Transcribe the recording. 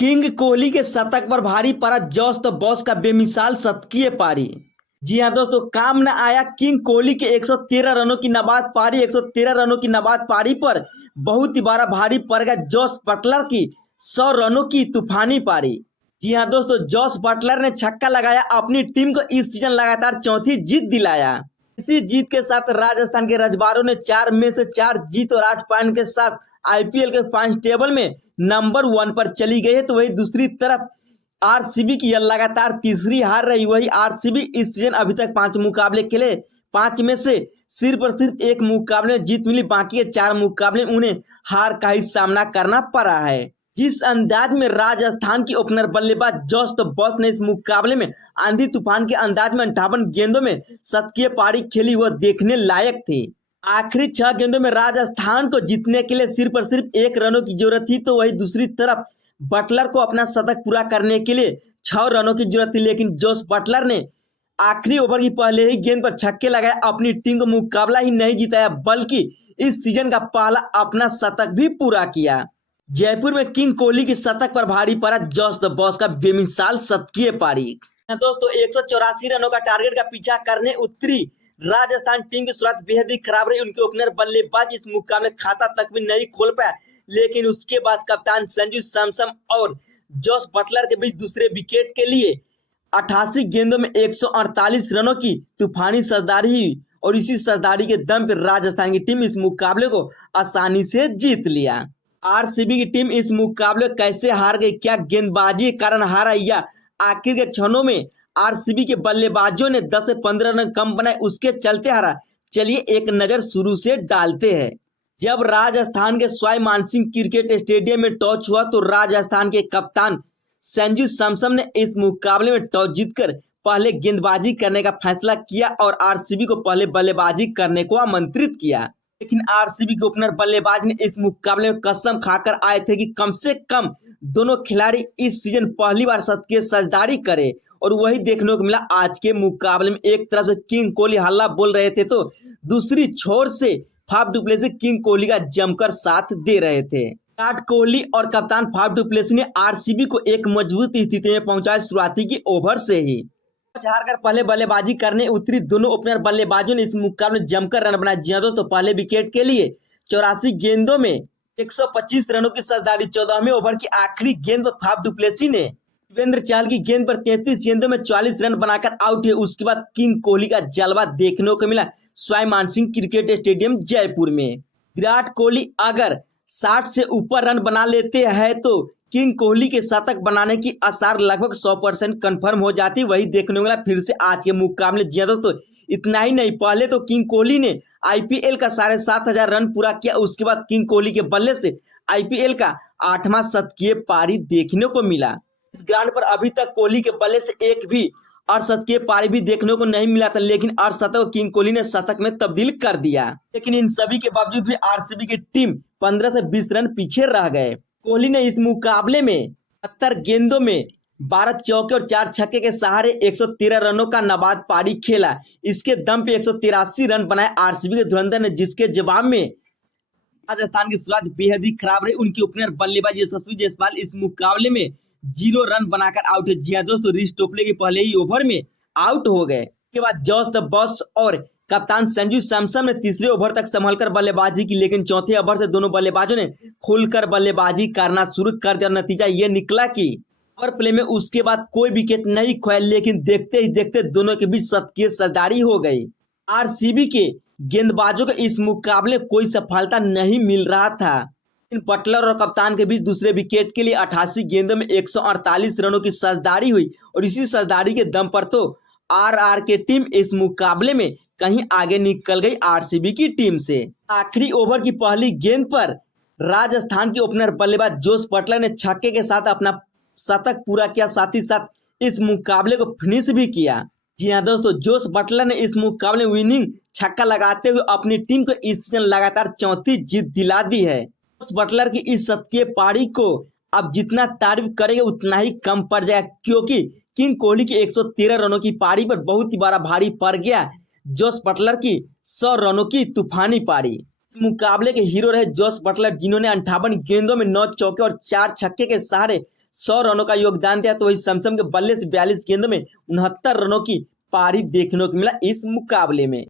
King Kohli के शतक पर भारी पड़ा जॉस द बॉस का बेमिसाल शतकीय पारी। जी हाँ दोस्तों, काम न आया किंग कोहली के 113 रनों की नाबाद पारी। 113 रनों की नाबाद पारी पर बहुत ही बड़ा भारी पड़ गया जॉस बटलर की 100 रनों की तूफानी पारी। जी हाँ दोस्तों, जॉस बटलर ने छक्का लगाया, अपनी टीम को इस सीजन लगातार चौथी जीत दिलाया। इसी जीत के साथ राजस्थान के रजबारों ने 4 में से 4 जीत और 8 पॉइंट के साथ आईपीएल के पॉइंट टेबल में नंबर 1 पर चली गई है। तो वही दूसरी तरफ आरसीबी की यह लगातार तीसरी हार रही। वही आरसीबी इस सीजन अभी तक 5 मुकाबले खेले, 5 में से सिर्फ और सिर्फ 1 मुकाबले में जीत मिली, बाकी के 4 मुकाबले में उन्हें हार का ही सामना करना पड़ा है। जिस अंदाज में राजस्थान की ओपनर बल्लेबाज जॉस द बॉस ने इस मुकाबले में आंधी तूफान के अंदाज में 58 गेंदों में शतकीय पारी खेली, वह देखने लायक थी। आखिरी 6 गेंदों में राजस्थान को जीतने के लिए सिर्फ और सिर्फ 1 रनों की जरूरत थी। तो वही दूसरी तरफ बटलर को अपना शतक पूरा करने के लिए 6 रनों की जरूरत थी, लेकिन जॉस बटलर ने आखिरी ओवर की पहले ही गेंद पर छक्के लगाए, अपनी टीम को मुकाबला ही नहीं जिताया बल्कि इस सीजन का पहला अपना शतक भी पूरा किया। जयपुर में किंग कोहली की शतक पर भारी पड़ा जॉस द बॉस का बेमिसाल शतकीय पारी। दोस्तों, 184 रनों का टारगेट का पीछा करने उतरी राजस्थान टीम की शुरुआत बेहद ही खराब रही। उनके ओपनर बल्लेबाज इस मुकाबले में खाता तक भी नहीं खोल पाया, लेकिन उसके बाद कप्तान संजू सैमसन और जॉस बटलर के बीच दूसरे विकेट के लिए 88 गेंदों में 148 रनों की तूफानी सरदारी हुई और इसी सरदारी के दम पर राजस्थान की टीम इस मुकाबले को आसानी से जीत लिया। आरसीबी की टीम इस मुकाबले कैसे हार गई, क्या गेंदबाजी के कारण हारा या आखिर के क्षणों में आरसीबी के बल्लेबाजों ने 10 से 15 रन कम बनाए उसके चलते हारा? चलिए एक नजर शुरू से डालते हैं। जब राजस्थान के सवाई मानसिंह क्रिकेट स्टेडियम में टॉस हुआ तो राजस्थान के कप्तान संजू सैमसन ने इस मुकाबले में टॉस जीतकर पहले गेंदबाजी करने का फैसला किया और आरसीबी को पहले बल्लेबाजी करने को आमंत्रित किया। लेकिन आरसीबी के ओपनर बल्लेबाज ने इस मुकाबले में कसम खाकर आए थे कि कम से कम दोनों खिलाड़ी इस सीजन पहली बार शतकीय सरदारी करे और वही देखने को मिला। आज के मुकाबले में एक तरफ से किंग कोहली हल्ला बोल रहे थे तो दूसरी छोर से फाफ डुप्लेसी किंग कोहली का जमकर साथ दे रहे थे। विराट कोहली और कप्तान फाफ डुप्लेसी ने आरसीबी को एक मजबूत स्थिति में पहुंचाया शुरुआती की ओवर से ही। हारकर पहले बल्लेबाजी करने उतरी दोनों ओपनर बल्लेबाजों ने इस मुकाबले में जमकर रन बनाए। जी हां दोस्तों, पहले विकेट के लिए 84 गेंदों में 125 रनों की सरदारी। 14वें ओवर की आखिरी गेंद पर फाफ डुप्लेसी ने युजवेंद्र चहल की गेंद पर 33 गेंदों में 44 रन बनाकर आउट है। उसके बाद किंग कोहली का जलवा देखने को मिला सवाई मानसिंह क्रिकेट स्टेडियम जयपुर में। विराट कोहली अगर 60 से ऊपर रन बना लेते हैं तो किंग कोहली के शतक बनाने की आसार लगभग 100% कंफर्म हो जाती। वही देखने को मिला फिर से आज के मुकाबले। जी दोस्तों, इतना ही नहीं, पहले तो किंग कोहली ने आईपीएल का 7,500 रन पूरा किया, उसके बाद किंग कोहली के बल्ले से आईपीएल का 8वां शतकीय पारी देखने को मिला। इस ग्राउंड पर अभी तक कोहली के बल्ले से एक भी अर्धशतकीय पारी भी देखने को नहीं मिला था, लेकिन अर्धशतक किंग कोहली ने शतक में तब्दील कर दिया। लेकिन इन सभी के बावजूद भी आरसीबी की टीम 15 से 20 रन पीछे रह गए। कोहली ने इस मुकाबले में 70 गेंदों में 12 चौके और 4 छक्के के सहारे 113 रनों का नाबाद पारी खेला। इसके दम पे 183 रन बनाए आरसीबी के धुरंधर ने, जिसके जवाब में राजस्थान की शुरुआत बेहद ही खराब रही। उनकी ओपनर बल्लेबाज यशस्वी जायसवाल इस मुकाबले में 0 रन बनाकर आउट है। जी हां दोस्तों, रिच टोपले के पहले ही ओवर में आउट हो गए। इसके बाद जॉस द बॉस और कप्तान संजू सैमसन ने तीसरे ओवर तक संभलकर बल्लेबाजी की, लेकिन चौथे ओवर से दोनों बल्लेबाजों ने खुलकर बल्लेबाजी करना शुरू कर दिया। नतीजा ये निकला कि पावर प्ले में उसके बाद कोई विकेट नहीं खोया, लेकिन देखते ही देखते दोनों के बीच शतकीय सरदारी हो गई। आरसीबी के गेंदबाजों को इस मुकाबले कोई सफलता नहीं मिल रहा था। बटलर और कप्तान के बीच दूसरे विकेट के लिए 88 गेंदों में 148 रनों की सरदारी हुई और इसी सरदारी के दम पर तो आरआर के टीम इस मुकाबले में कहीं आगे निकल गई आरसीबी की टीम से। आखिरी ओवर की पहली गेंद पर राजस्थान के ओपनर बल्लेबाज जॉस बटलर ने छक्के के साथ अपना शतक पूरा किया, साथ ही साथ इस मुकाबले को फिनिश भी किया। जी हां दोस्तों, जॉस बटलर ने इस मुकाबले में विनिंग छक्का लगाते हुए अपनी टीम को इस सीजन लगातार चौथी जीत दिला दी है। जॉस बटलर की इस शतकीय पारी को अब जितना तारीफ करेंगे उतना ही कम पड़ जाएगा, क्योंकि किंग कोहली की 113 रनों की पारी पर बहुत ही बड़ा भारी पड़ गया जॉस बटलर की 100 रनों की तूफानी पारी। इस मुकाबले के हीरो रहे जॉस बटलर, जिन्होंने 58 गेंदों में 9 चौके और 4 छक्के के सहारे 100 रनों का योगदान दिया, तो वही सैमसन के बल्ले से 42 गेंदों में 69 रनों की पारी देखने को मिला इस मुकाबले में।